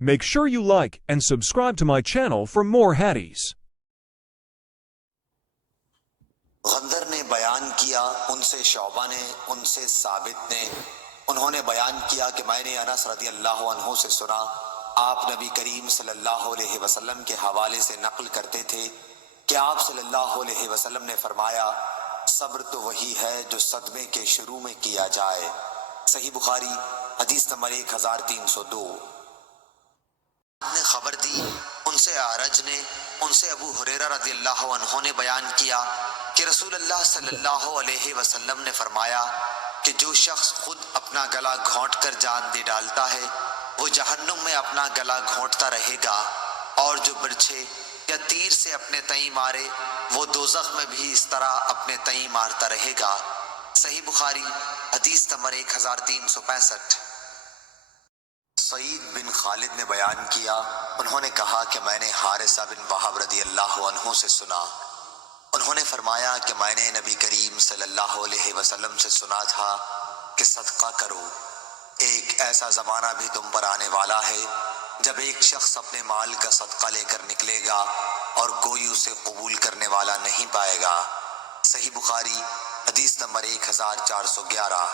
Make sure you like and subscribe to my channel for more hadiths. غندر نے بیان کیا، ان سے شعبہ نے، ان سے ثابت نے، انہوں نے بیان کیا کہ میں نے انس رضی اللہ عنہ سے سنا، آپ نبی کریم صلی اللہ علیہ وسلم کے حوالے سے نقل کرتے تھے کہ آپ صلی اللہ علیہ وسلم نے فرمایا، صبر تو وہی ہے جو صدمے کے شروع میں کیا جائے۔ صحیح بخاری حدیث نمبر 1302۔ نے خبر دی، ان سے اعرج نے، ان سے ابو ہریرہ رضی اللہ عنہ نے بیان کیا کہ رسول اللہ صلی اللہ علیہ وسلم نے فرمایا کہ جو شخص خود اپنا گلا گھونٹ کر جان دے ڈالتا ہے وہ جہنم میں اپنا گلا گھونٹتا رہے گا، اور جو برچھے یا تیر سے اپنے تئیں مارے وہ دوزخ میں بھی اس طرح اپنے تئیں مارتا رہے گا۔ صحیح بخاری حدیث نمبر 1365۔ سعید بن خالد نے بیان کیا، انہوں نے کہا کہ میں نے حارثہ بن وہب رضی اللہ عنہ سے سنا، انہوں نے فرمایا کہ میں نے نبی کریم صلی اللہ علیہ وسلم سے سنا تھا کہ صدقہ کرو، ایک ایسا زمانہ بھی تم پر آنے والا ہے جب ایک شخص اپنے مال کا صدقہ لے کر نکلے گا اور کوئی اسے قبول کرنے والا نہیں پائے گا۔ صحیح بخاری حدیث نمبر 1411۔